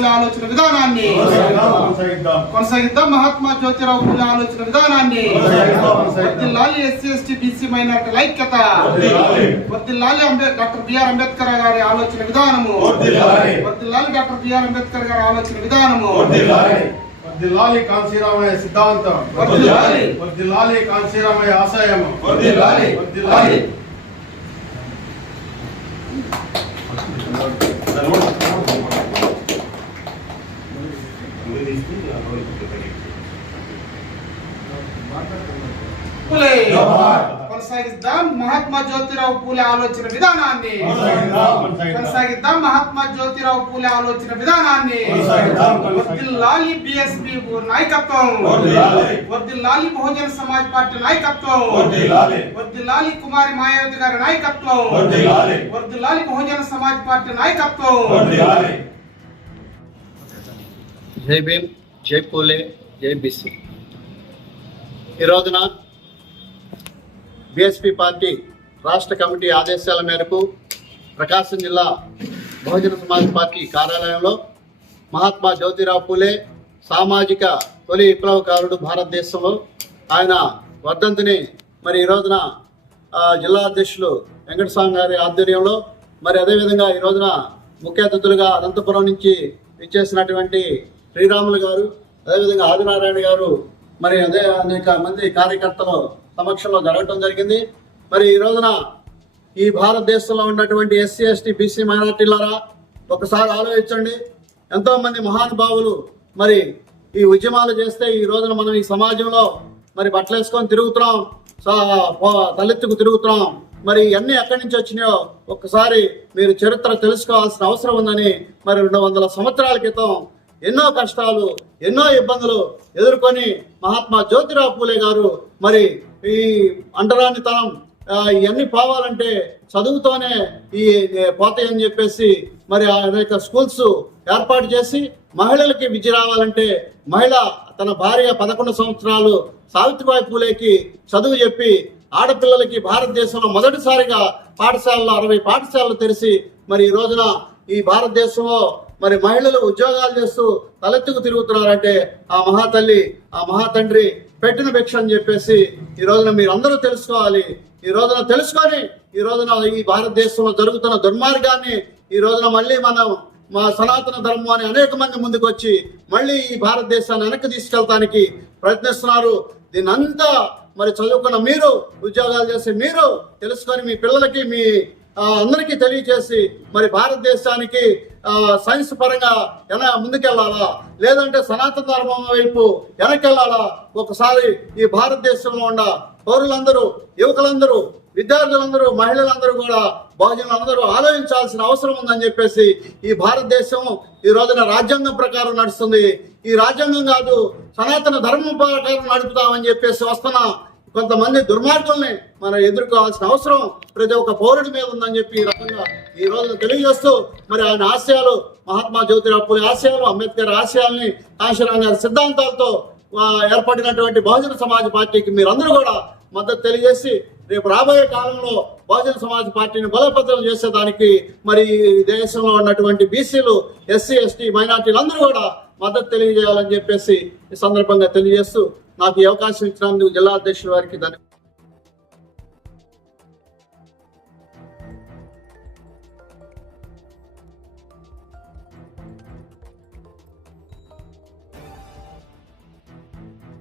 పూలే ఆలోచన విధానాన్ని. కొనసాగిద్దాం. మహాత్మా జ్యోతిరావు పూలే ఆలోచన విధానాన్ని. వర్దిల్లాలి ఎస్సీ ఎస్టీ బీసీ మైనార్టీ ఐక్యత. వర్దిల్లాలి డాక్టర్ బిఆర్ అంబేద్కర్ గారి ఆలోచన విధానము. వర్దిల్లాలి డాక్టర్ బిఆర్ అంబేద్కర్ గారి ఆలోచన విధానము. వర్దిల్లాలి కాంశీరామయ్య సిద్ధాంతం. వర్ధిల్లాలి. వర్దిల్లాలి కాంశీరామయ్య ఆశయం వర్ధిల్లాలి. వర్ధిల్లాలి. పూలే కొనసాగిద్దాం మహాత్మా జ్యోతిరావు పూలే ఆలోచన విధానాన్ని కొనసాగిద్దాం మహాత్మా జ్యోతిరావు పూలే ఆలోచన విధానాన్ని కొనసాగిద్దాం. వర్దిల్లాలి బిఎస్పి నాయకత్వం వర్ధిల్లాలి. వర్దిల్లాలి బహుజన సమాజ్ పార్టీ నాయకత్వం వర్ధిల్లాలి. వర్దిల్లాలి కుమారి మాయావతి గారి నాయకత్వం వర్ధిల్లాలి. వర్దిల్లాలి బహుజన సమాజ్ పార్టీ నాయకత్వం వర్ధిల్లాలి. జై భీమ్ జై పూలే జై బీసీ. ఈ రోజున బీఎస్పీ పార్టీ రాష్ట్ర కమిటీ ఆదేశాల మేరకు ప్రకాశం జిల్లా బహుజన సమాజ్ పార్టీ కార్యాలయంలో మహాత్మా జ్యోతిరావు పూలే సామాజిక తొలి విప్లవకారుడు భారతదేశంలో ఆయన వర్ధంతిని మరి ఈ రోజున జిల్లా అధ్యక్షులు వెంకటస్వామి గారి ఆధ్వర్యంలో మరి అదేవిధంగా ఈ రోజున ముఖ్య అతిథులుగా అనంతపురం నుంచి ఇచ్చేసినటువంటి శ్రీరాములు గారు అదేవిధంగా ఆదినారాయణ గారు మరి అదే అనేక మంది కార్యకర్తల సమక్షంలో జరగటం జరిగింది. మరి ఈ రోజున ఈ భారతదేశంలో ఉన్నటువంటి ఎస్సీ ఎస్టీ బీసీ మైనార్టీలారా ఒకసారి ఆలోచించండి. ఎంతో మంది మహానుభావులు మరి ఈ ఉద్యమాలు చేస్తే ఈ రోజున మనం ఈ సమాజంలో మరి బట్టలు వేసుకొని తిరుగుతున్నాం సా- తలెత్తుకు తిరుగుతున్నాం. మరి ఇవన్నీ ఎక్కడి నుంచి వచ్చినాయో ఒక్కసారి మీరు చరిత్ర తెలుసుకోవాల్సిన అవసరం ఉందని మరి రెండు వందల సంవత్సరాల క్రితం ఎన్నో కష్టాలు ఎన్నో ఇబ్బందులు ఎదుర్కొని మహాత్మా జ్యోతిరావు పూలే గారు మరి ఈ అంటరానితనం ఆ, ఇవన్నీ పోవాలంటే చదువుతోనే ఈ పోతాయని చెప్పేసి మరి అనేక స్కూల్స్ ఏర్పాటు చేసి మహిళలకి విద్య రావాలంటే మహిళ తన భార్య పదకొండు సంవత్సరాలు సావిత్రిబాయి పూలేకి చదువు చెప్పి ఆడపిల్లలకి భారతదేశంలో మొదటిసారిగా పాఠశాలలో అరవై పాఠశాలలు తెరిచి మరి ఈ రోజున ఈ భారతదేశంలో మరి మహిళలు ఉద్యోగాలు చేస్తూ తలెత్తుకు తిరుగుతున్నారంటే ఆ మహాతల్లి ఆ మహాతండ్రి పెట్టిన భిక్ష అని చెప్పేసి ఈ రోజున మీరందరూ తెలుసుకోవాలి. ఈ రోజున తెలుసుకొని ఈ రోజున ఈ భారతదేశంలో జరుగుతున్న దుర్మార్గాన్ని ఈ రోజున మళ్ళీ మనం మా సనాతన ధర్మం అని అనేక మంది ముందుకు వచ్చి మళ్ళీ ఈ భారతదేశాన్ని వెనక్కి తీసుకెళ్తానికి ప్రయత్నిస్తున్నారు. దీనంతా మరి చదువుకున్న మీరు ఉద్యోగాలు చేసే మీరు తెలుసుకొని మీ పిల్లలకి మీ అందరికీ తెలియజేసి మరి భారతదేశానికి సైన్స్ పరంగా ఎలా ముందుకెళ్ళాలా లేదంటే సనాతన ధర్మం వైపు వెనకెళ్ళాలా ఒకసారి ఈ భారతదేశంలో ఉన్న పౌరులందరూ యువకులందరూ విద్యార్థులందరూ మహిళలందరూ కూడా బహుజనులందరూ ఆలోచించాల్సిన అవసరం ఉందని చెప్పేసి ఈ భారతదేశం ఈ రోజున రాజ్యాంగం ప్రకారం నడుస్తుంది. ఈ రాజ్యాంగం కాదు సనాతన ధర్మం ప్రకారం నడుపుతామని చెప్పేసి వస్తున్న కొంతమంది దుర్మార్గుల్ని మనం ఎదుర్కోవాల్సిన అవసరం ప్రతి ఒక్క పౌరుడి మీద ఉందని చెప్పి ఈ రకంగా ఈ రోజు తెలియజేస్తూ మరి ఆయన ఆశయాలు మహాత్మా జ్యోతిరావు పూలే ఆశయాలు అంబేద్కర్ ఆశయాల్ని కాశీరావు గారి సిద్ధాంతాలతో ఏర్పడినటువంటి బహుజన సమాజ్ పార్టీకి మీరందరూ కూడా మద్దతు తెలియజేసి రేపు రాబోయే కాలంలో బహుజన సమాజ్ పార్టీని బలోపేతం చేసేదానికి మరి ఈ దేశంలో ఉన్నటువంటి బీసీలు ఎస్సీ ఎస్టీ మైనార్టీలు అందరూ కూడా మద్దతు తెలియజేయాలని చెప్పేసి ఈ సందర్భంగా తెలియజేస్తూ నాకు ఈ అవకాశం ఇచ్చినందుకు జిల్లా అధ్యక్షుల వారికి ధన్యవాదాలు.